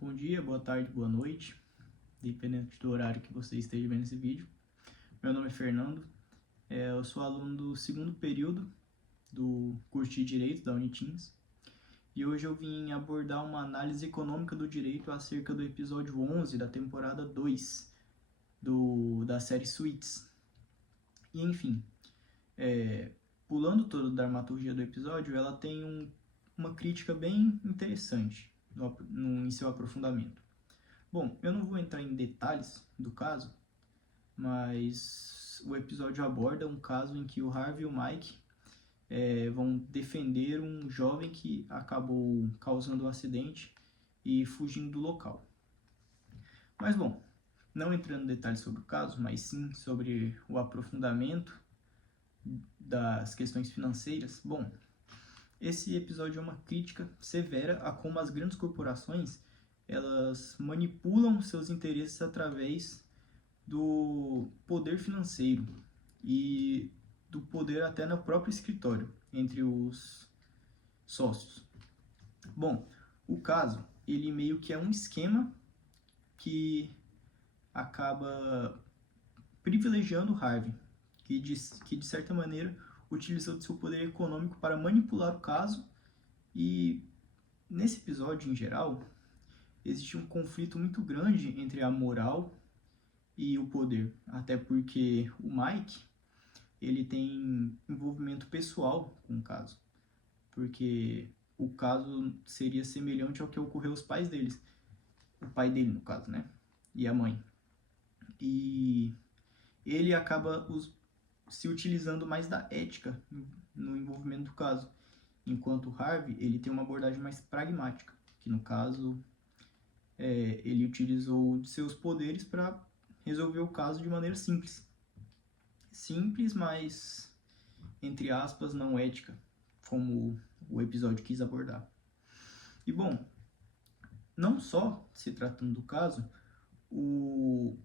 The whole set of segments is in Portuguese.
Bom dia, boa tarde, boa noite, dependendo do horário que você esteja vendo esse vídeo. Meu nome é Fernando, eu sou aluno do segundo período do curso de Direito da Unitins e hoje eu vim abordar uma análise econômica do direito acerca do episódio 11 da temporada 2 da série Suits. E enfim, pulando toda a dramaturgia do episódio, ela tem uma crítica bem interessante em seu aprofundamento. Bom, eu não vou entrar em detalhes do caso, mas o episódio aborda um caso em que o Harvey e o Mike vão defender um jovem que acabou causando um acidente e fugindo do local. Mas bom, não entrando em detalhes sobre o caso, mas sim sobre o aprofundamento das questões financeiras, bom, esse episódio é uma crítica severa a como as grandes corporações elas manipulam seus interesses através do poder financeiro e do poder até no próprio escritório, entre os sócios. Bom, o caso, ele meio que é um esquema que acaba privilegiando Harvey, que de certa maneira utilizou de seu poder econômico para manipular o caso, e nesse episódio em geral existe um conflito muito grande entre a moral e o poder, até porque o Mike ele tem envolvimento pessoal com o caso, porque o caso seria semelhante ao que ocorreu aos pais deles, o pai dele no caso, né, e a mãe, e ele acaba se utilizando mais da ética no envolvimento do caso, enquanto Harvey ele tem uma abordagem mais pragmática, que no caso ele utilizou de seus poderes para resolver o caso de maneira simples. Simples, mas, entre aspas, não ética, como o episódio quis abordar. E, bom, não só se tratando do caso, o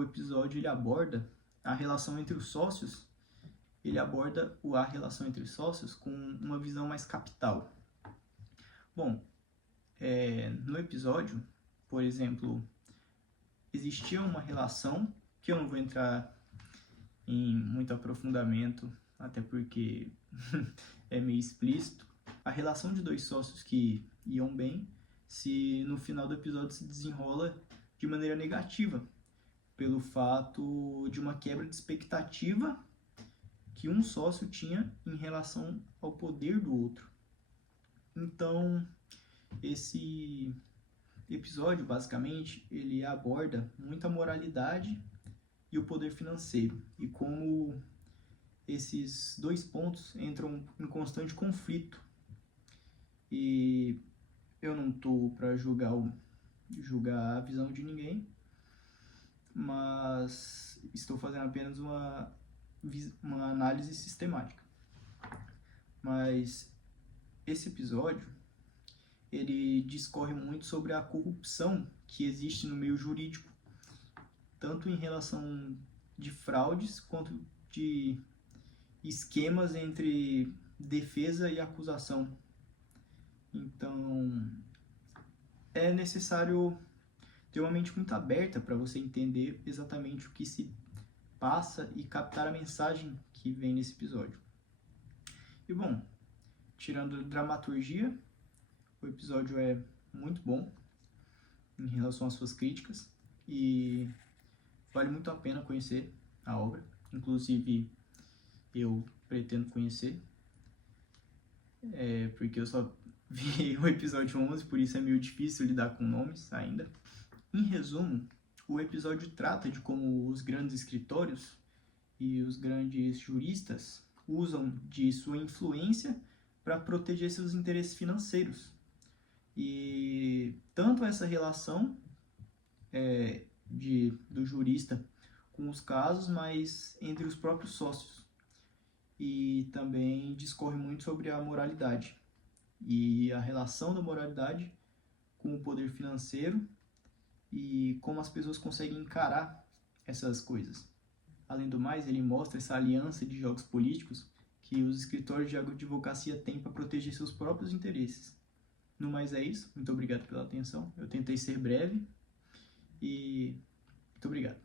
episódio ele aborda a relação entre os sócios, ele aborda a relação entre os sócios com uma visão mais capital. Bom, no episódio, por exemplo, existia uma relação, que eu não vou entrar em muito aprofundamento, até porque é meio explícito, a relação de dois sócios que iam bem, se no final do episódio se desenrola de maneira negativa, pelo fato de uma quebra de expectativa que um sócio tinha em relação ao poder do outro. Então, esse episódio, basicamente, ele aborda muita moralidade e o poder financeiro, e como esses dois pontos entram em constante conflito. E eu não estou para julgar a visão de ninguém, mas estou fazendo apenas uma análise sistemática. Mas esse episódio ele discorre muito sobre a corrupção que existe no meio jurídico, tanto em relação de fraudes quanto de esquemas entre defesa e acusação. Então, é necessário ter uma mente muito aberta para você entender exatamente o que se passa e captar a mensagem que vem nesse episódio. E bom, tirando dramaturgia, o episódio é muito bom em relação às suas críticas e vale muito a pena conhecer a obra. Inclusive, eu pretendo conhecer, porque eu só vi o episódio 11, por isso é meio difícil lidar com nomes ainda. Em resumo, o episódio trata de como os grandes escritórios e os grandes juristas usam de sua influência para proteger seus interesses financeiros. E tanto essa relação do jurista com os casos, mas entre os próprios sócios. E também discorre muito sobre a moralidade e a relação da moralidade com o poder financeiro e como as pessoas conseguem encarar essas coisas. Além do mais, ele mostra essa aliança de jogos políticos que os escritórios de advocacia têm para proteger seus próprios interesses. No mais é isso. Muito obrigado pela atenção. Eu tentei ser breve e muito obrigado.